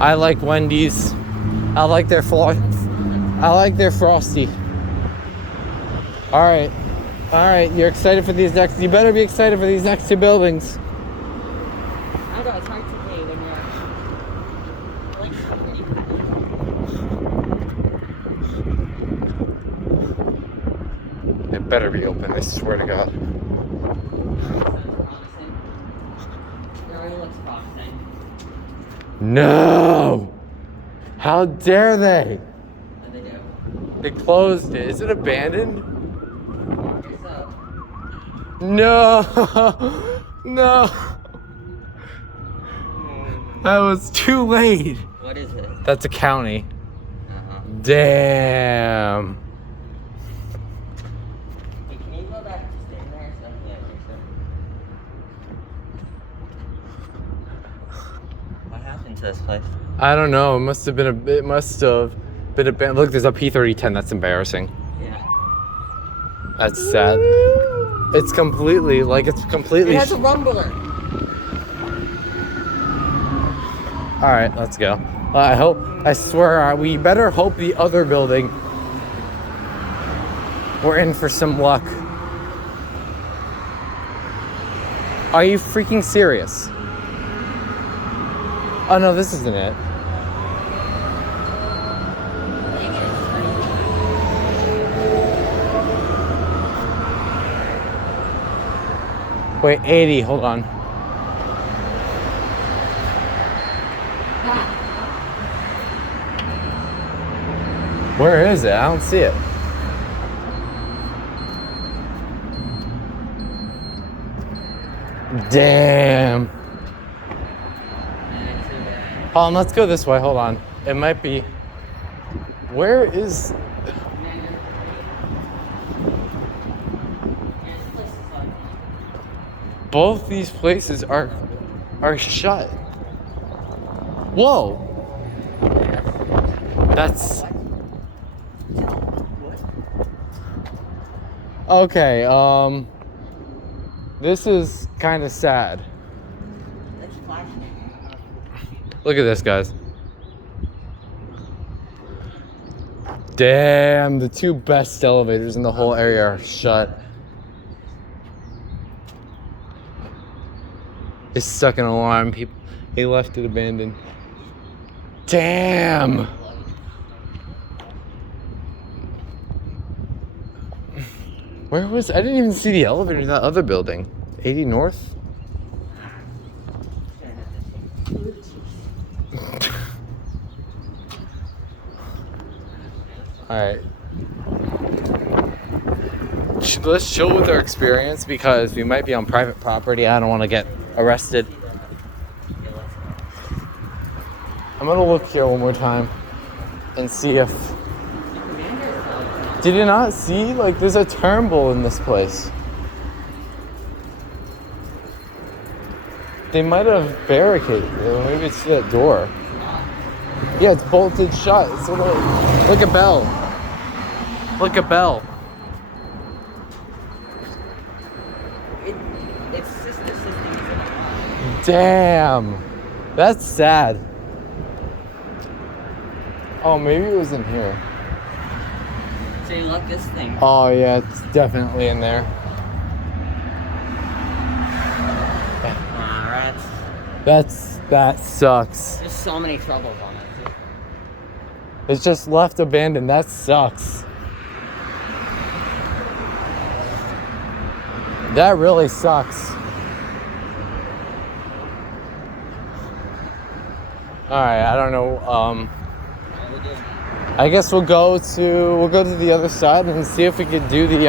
I like Wendy's. I like their Frosty. All right. You're excited for these next. You better be excited for these next two buildings. I know, it's hard to play when you're like. It better be open. I swear to God. It already looks promising. No! How dare they? What they do? They closed it. Is it abandoned? So, No! No! I was too late. what is it? That's a county. Uh-huh. Damn. Hey, can you go back to staying there? So, yeah, what happened to this place? I don't know. It must have been abandoned. Look, there's a P3010. That's embarrassing. Yeah. That's sad. It's completely. It has a rumbler. All right, let's go. I swear, we better hope the other building. We're in for some luck. Are you freaking serious? Oh no, this isn't it. Wait, 80, hold on. Where is it? I don't see it. Damn. Hold on, let's go this way. Hold on. It might be. Where is. Both these places are shut. Whoa. That's. Okay, this is kind of sad. Look at this, guys. Damn, the two best elevators in the whole area are shut. It's stuck in alarm. He left it abandoned. Damn. Where was I didn't even see the elevator in that other building. 80 North? Alright. Let's chill with our experience because we might be on private property. I don't want to get arrested. I'm gonna look here one more time and see if. Did you not see? Like, there's a Turnbull in this place. They might have barricaded it. Or maybe it's that door. Yeah, it's bolted shut. It's look at Bell. Look at Bell. It's sister system. Damn. That's sad. Oh, maybe it was in here. So you like this thing? Oh yeah, it's definitely in there. Rats. That sucks. There's so many troubles on it. Too. It's just left abandoned. That sucks. That really sucks. All right, I don't know. I guess we'll go to the other side and see if we could do the